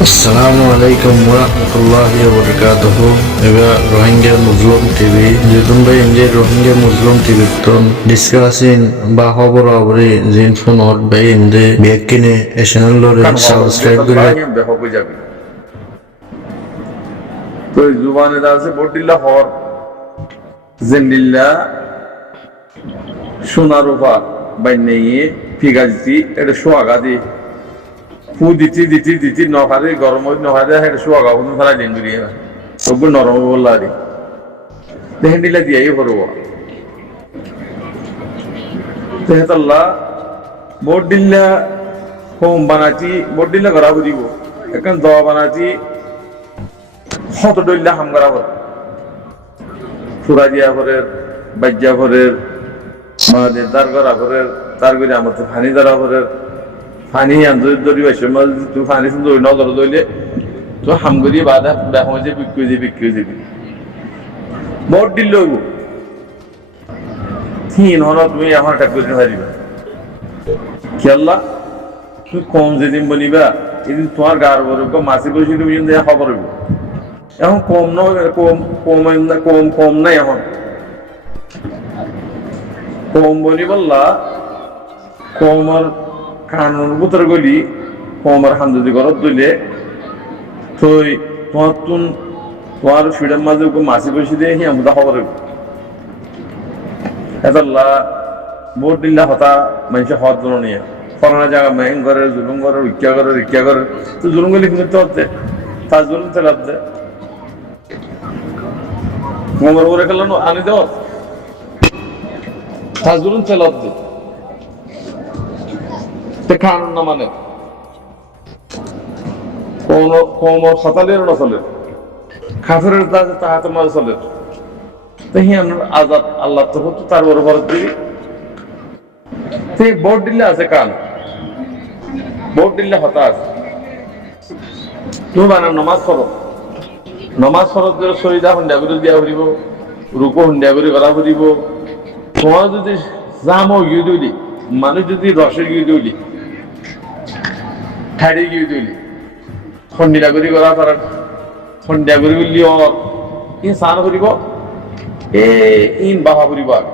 আসসালামু আলাইকুম ওরহমতুল্লাহি ওবরকাতুহু এবা রোহিঙ্গা মুসলিম টিভি যেতুন ভাই ইন্ডিয়া রোহিঙ্গা মুসলিম টিভি তন ডিসকাসিং বা খবর আবরে জিন ফোন হট ভাই ইন্দে বেকিনে এ চ্যানেল লরে সাবস্ক্রাইব করে বেহক যাবি তো জুবানে আছে বটিল্লা হর জেন্দিল্লা সোনারূপা বাইনে ফিগাজি এটা সোয়াগা দি ফু দিতি দিতি দিতি নখারে গরম নখারে এটা সোয়াগা হুন ফেলা দিন গুড়িয়ে সব নরম বললা রে দেখেন দিলা দিয়ে হরব তেহতাল্লাহ বটিল্লা হোম বানাচি বটিল্লা করা বুঝিব এখন দ বানাচি হত ডইল্লা হাম করা হল ফুরাজিয়া ভরের বাজ্যা ভরের মাদের দার করা ভরের তার করে আমার তো ফানি ধরা ভরের ফানি আন্দোলন দরি বাইছে তুই ফানি সুন্দর নজর দইলে তো হাম করি বাধা দেখো যে বিক্রি যাবি মোট দিল তিন হল তুমি এখন একটা করে হারিবা কি আল্লাহ তুই কম যেদিন বলিবা এদিন তোমার গার বরব মাসি বসে তুমি খবর হইব এখন কম নয় কম কম কম কম নাই এখন কম বলি বললা কমর কানুন বুতর গলি কমর হান্দুদি ঘরত দিলে তুই তোমার তুন তোমার ফ্রিডম মাঝে মাসি বসে দিয়ে হি আমরা খবর হইব এতল্লা ভোট দিল্লা হতা মানুষের হত জন নিয়ে ফলানা জায়গা মেহেন করে জুলুম করে রিক্যা করে তো জুলুম গলি কিন্তু হচ্ছে তার জুলুম চালাব দেয় মোমর করে খেলানো আনি দেওয়া তাজুলুন চালাব দে কানুন না মানে কোন কোমর সাতালের না চলে খাফের দাজে তাহাতে মাল চলে তাই আমরা আজাদ আল্লাহ তো হতো তার বড় ভরত দিবি সেই ভোট দিলে আছে কান ভোট দিলে হতা আছে তুমি মানে নমাজ করো নমাজ ফরত শরীদা হুন্ডা করে দিয়া ফুরিব রূপো হুন্ডা করে করা ফুরিব তোমার যদি জামও গিয়ে দইলি মানুষ যদি রসে গিয়ে দইলি ঠাড়ি গিয়ে দইলি খন্ডিলা করে করা পারার খন্ডিয়া করে বললি ইন স্নান করিব ইন বাহা ফুরিব আগে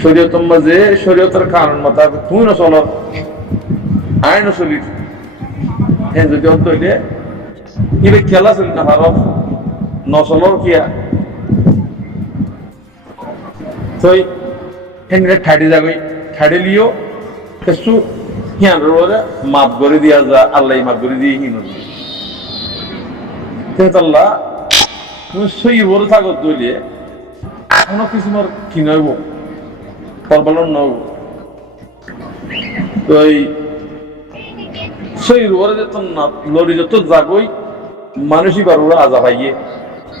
শরীয়তর মাঝে শরীয়তের কারণ মতো তুই না চল আইন চলি হ্যাঁ যদি অন্ত হইলে ইবে খেলা চলি না ভারত নচলর কিয়া তই হেনরে ঠাড়ি যাবি ঠাড়ি লিও কিছু হিয়ান রোরে মাপ করে দিয়া যা আল্লাহ মাপ করে দিয়ে হিন তেতাল্লাহ তুমি সই বড় থাকত দলিয়ে কোনো কিছু মোর কি নইব পরবলন নব তই সই রোরে যেত না লড়ি যত যাগই মানুষই বার ওরা আজা পাইয়ে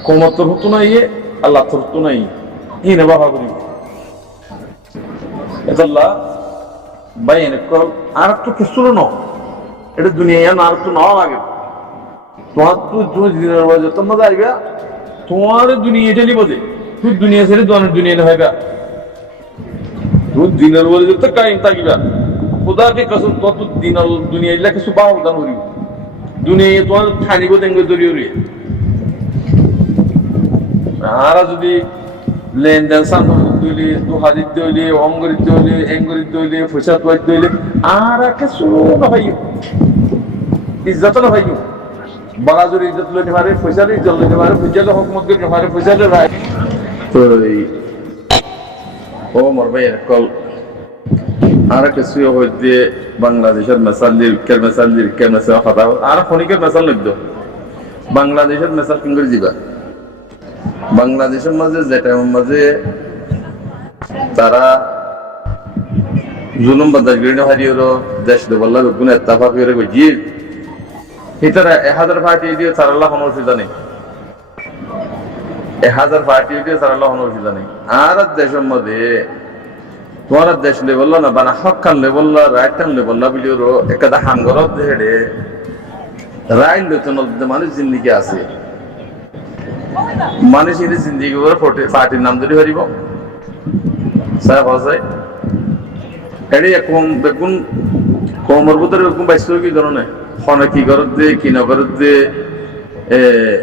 কোমর তোর হতো না ইয়ে আল্লাহ তোর হতো নাই ই নেবা ভাবি এতাল্লাহ ভাই এনে আর তো কিছু ন এটা দুনিয়া আর তো নাও লাগে তোমার তুমি দিনের বাজে তোমার যাইবা তোমার দুনিয়া এটা নিব যে তুই দুনিয়া ছেড়ে দোয়ানের দুনিয়া হইবা তুই দিনের বাজে তো কাইম থাকিবা খোদাকে কসম তো দিনাল দুনিয়া ইল্লা কিছু বাউ দান করিব দুনিয়া তোমার খানিব দেঙ্গে দরিয়ে রে আর যদি লেনদেন সামনে দইলে দু হাজির দইলে অঙ্গরিত দইলে এঙ্গরিত দইলে পয়সা তোয়াই দইলে আর কিছু না ভাইও ইজ্জত না ভাইও বাগাজুর ইজ্জত লইতে পারে পয়সা ইজ্জত লইতে পারে পয়সা হকমত করতে পারে পয়সা রায় তো ও মোর ভাই কল আর কিছু হইতে বাংলাদেশের মেসালির মেসাল কথা আর ফনিকের মেসাল লিখত বাংলাদেশের মেসাল কিংগর জিবা বাংলাদেশের মাঝে যেটা মাঝে তারা জুলুম বাদাজগিরি হারিয়ে দেশ দেবল্লা বেগুন এত্তাফাক করে গিয়ে হিতারা 1000 পার্টি দিয়ে সারাল্লাহ কোনো অসুবিধা নেই 1000 পার্টি দিয়ে সারাল্লাহ কোনো অসুবিধা নেই আর দেশের মধ্যে তোমার দেশ লেবল না বানা হক খান লেবল রাইট খান লেবল বিলিও একটা হাঙ্গরত দেড়ে রাইল লতন মানুষ জিন্দিগি আছে মানুষ এর জিন্দিগি করে পার্টির নাম ধরে হারিব সাহেব হসাই এড়ে কম বেগুন কমর ভিতরে বেগুন বাইশ কি ধরনের ফোনে কি করত দে কি না করত দে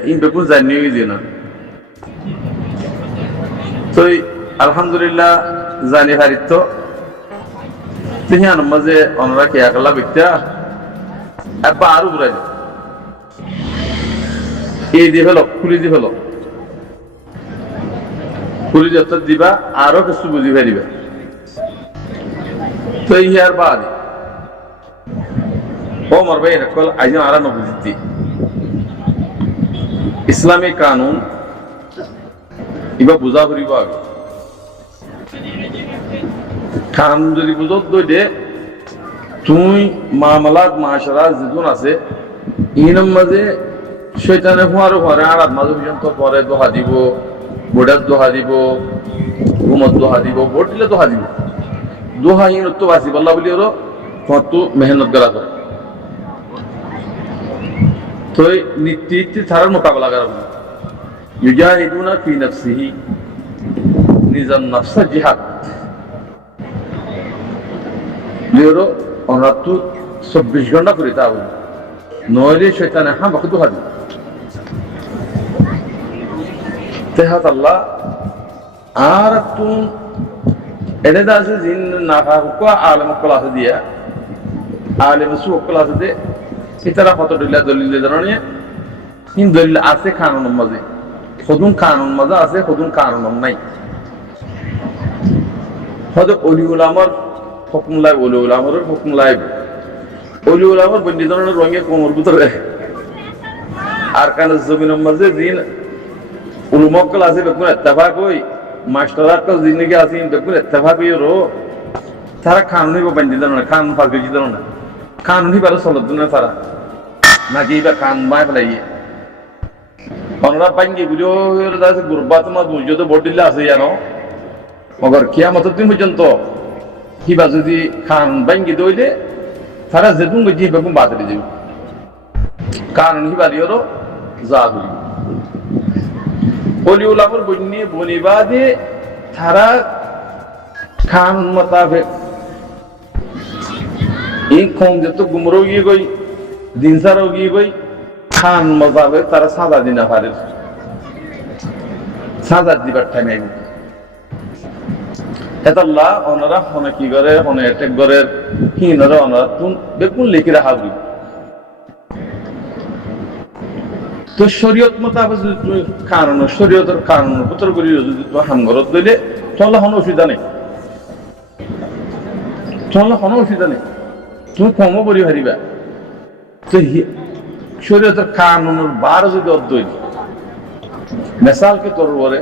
ইন বেকুন জানিয়ে গিয়ে না তো আলহামদুলিল্লাহ জানি হারিত তিহান মাঝে ওনারা কে একলা ব্যক্তি একবার আরো ঘুরাই এই দিয়ে ফেলো খুলি দিয়ে ফেলো খুলি যত দিবা আরো কিছু বুঝি ফেলিবা তো ইয়ার বাদ ও মর ভাই রকল আইজন আরা নবুজিতি ইসলামী কানুন ইবা বুঝা করিব আগে কানুন যদি বুঝত দইলে তুই মামলাত মাশারা যেগুন আছে ইনম মাঝে শয়তানে হুয়ারে হুয়ারে আরাত মাঝে পর্যন্ত পরে দোহা দিব বোর্ডার দোহা দিব ঘুমত দোহা দিব বোর্ড দিলে দোহা দিব দোহা ইন তো বাসি বল্লা বলি ওর তো মেহনত করা করে তো নিত্যি ছাড়ার মোকাবেলা করা ইউজাহিদুনা ফি নাফসিহি নিজাম নফসা জিহাদ লিওরো ওরা তো 24 ঘন্টা করে তা হবে নইলে শয়তানে বাকি দোহা দিব তেহাত আল্লাহ আর তুম এনে দাসে জিন নাফা হুক আলেম ক্লাস দিয়া আলেম সু ক্লাস দে ইতারা কত দলিল জানানিয়ে হিন দলিল আছে কানুন মাঝে খুদুন কানুন মাঝে আছে খুদুন কানুন নাই হদ ওলি উলামার হুকুম লাই ওলি উলামার হুকুম লাই ওলি উলামার বন্দি ধরনের রঙে কোমর ভিতরে আর কান জমিনের মাঝে জিন উলুমক্কল আছে বেকুন ইত্তেফাক হই মাস্টারাত তো জিন্দেগি আছে বেকুন ইত্তেফাক হই রো তারা কানুনই বন্দি ধরনের কানুন ফাঁকি ধরনের কানুনই বারে চলত না তারা নাকি বা কান মায় ফেলাইয়ে ওনারা পাইঙ্গি বুঝো আছে গুরবাত মা বুঝো তো বডিলে আছে জানো মগর কিয়ামতের দিন পর্যন্ত কিবা যদি খান বাঙ্গি দইলে তারা যেতুন বুঝি বেকুন বাতরি যাবে কানুন হিবালিওরও যা করি ওলি উলামার বন্যে বনিবাদে তারা কানুন মোতাবেক এই কম যত গুমরো গিয়ে গই দিনসারও গিয়ে গই খান মোতাবেক তারা সাজা দিনা পারে সাজা দিবার টাইম আইব হেতাল্লাহ ওনারা হনে কি করে হনে অ্যাটাক করে হিনরা ওনারা তুন বেকুন লিখে রাখা বলি তো শরীয়ত মোতাবেক যদি তুমি কানুন শরীয়তের কানুন পুত্র করি যদি তুমি হামগরত দিলে তাহলে কোনো অসুবিধা নেই তাহলে কোনো অসুবিধা নেই তুমি কমও করি হারিবা তো শরীয়তের কানুনের বার যদি অধ্যয় মেসালকে তোর বলে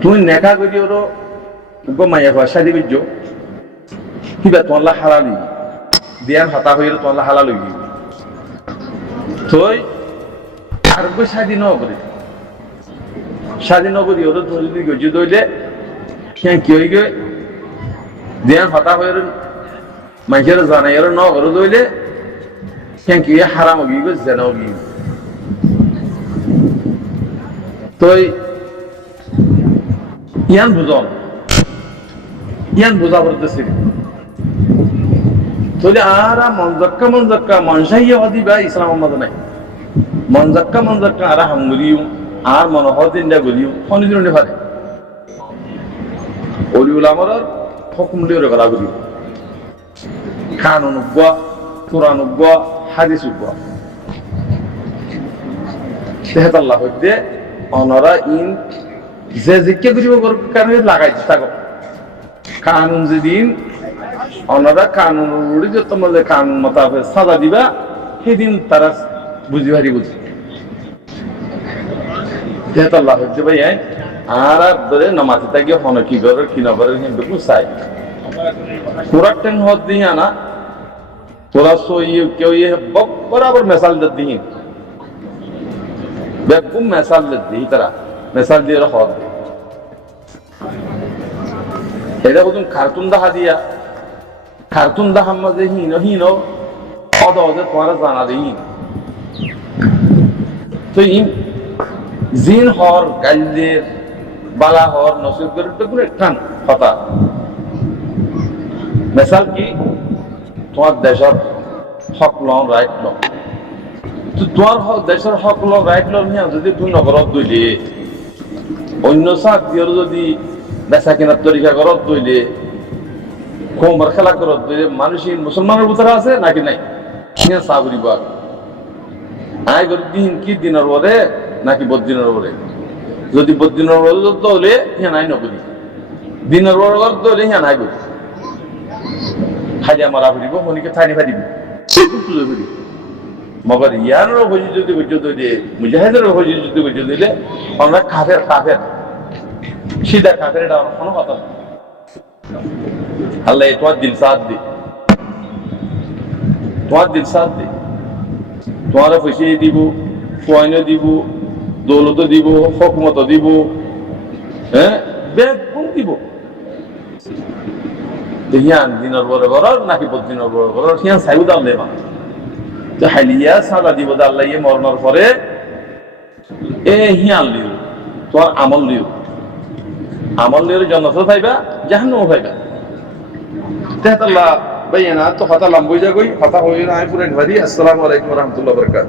তুমি নেখা করি ওর মাইয়া পয়সা দিবি কিবা তোমার হালালি দিয়ার হাতা হয়ে তোমার হালাল হয়ে তুই আর স্বাধীন করে স্বাধীন করি ওর তুমি যদি গজি দইলে কি হয়ে গে দিয়ার হাতা হয়ে মানুষের জানাই আর ন করে দইলে কি হারাম গিয়ে গো জেনাও গিয়ে তুই ইয়ান বুঝা করতেছি তাহলে আর মনজক্কা মনসাইয়া হদিবা ইসলাম মাঝে নাই মনজক্কা আর হামগুলিও আর মনোহদিনটা গুলিও ফনিদিনে পারে ওলি উলামার হুকুম লিওর কথা গুলি কানুন উগ্বা কোরআন উগ্বা হাদিস উগ্বা সেহেত আল্লাহ হইতে অনরা ইন যে জিজ্ঞা করিব কারণে লাগাই থাকো কানুন যেদিন ওনারা কানুন উড়ি যে তোমাদের কানুন মোতাবেক সাজা দিবা সেদিন তারা বুঝি ভারি বুঝি যেহেতু আল্লাহ হচ্ছে ভাই আর ধরে নামাতে থাকি হনে কি করে কি না করে কিন্তু চাই পুরা টেন হত দিই আনা তোরা সই কেউ বরাবর মেসাল দিই বেকুম মেসাল দিই তারা মেসাল দিয়ে হত এটা বলুন কার্টুন দেখা দিয়া কার্টুন দেখার মাঝে হীন অদে তোমার জানা দিই তো জিন হর গাইলের বালা হর নসিব করে বেগুন একখান কথা মেসাল কি তোমার দেশের হক লওঁ ৰাইট লওঁ তোমাৰ দেশৰ হক লওঁ ৰাইট লওঁ নিয়া যদি তুই নগৰত দৈলে অন্য চাকরির যদি বেচা কেনার তরিকা করত দইলে কোমর খেলা করত দইলে মানুষই মুসলমানের ভিতরে আছে নাকি নাই নিয়া সাবরি বাগ আই গর দিন কি দিনের পরে নাকি বদিনের পরে যদি বদিনের পরে দইলে হিয়া নাই নকরি দিনের পরে দইলে হিয়া নাই গরি খাইয়া মারা ফিরিব মনিকে ঠাইনি ফাইদিবি সুযোগ ফিরি মগর ইয়ারও হজি যদি বুঝে দইলে মুজাহিদের হজি যদি বুঝে দিলে আমরা কাফের কাফের সিধা কাফের এটা কোনো কথা না আল্লাহ তোমার দিল সাথ দে তোমার দিল সাথ দে তোমার পয়সা দিব পয়না দিব দৌলত দিব হকুমত দিব হ্যাঁ বেগুন দিব হিয়ান দিনের বড় বড় নাকি বদিনের বড় বড় হিয়ান সাইব দাম দেবা যে হাইলিয়া সাদা দিব আল্লাহ ইয়ে মরনার পরে এ হিয়ান লিও তোমার আমল লিও আমল লিও জান্নাত পাইবা জাহান্নামও পাইবা তেহাত আল্লাহ বাইনা তো কথা লম্বই যা গই কথা হই না পুরান ভারি আসসালামু আলাইকুম ওয়া রাহমাতুল্লাহি ওয়া বারাকাতুহু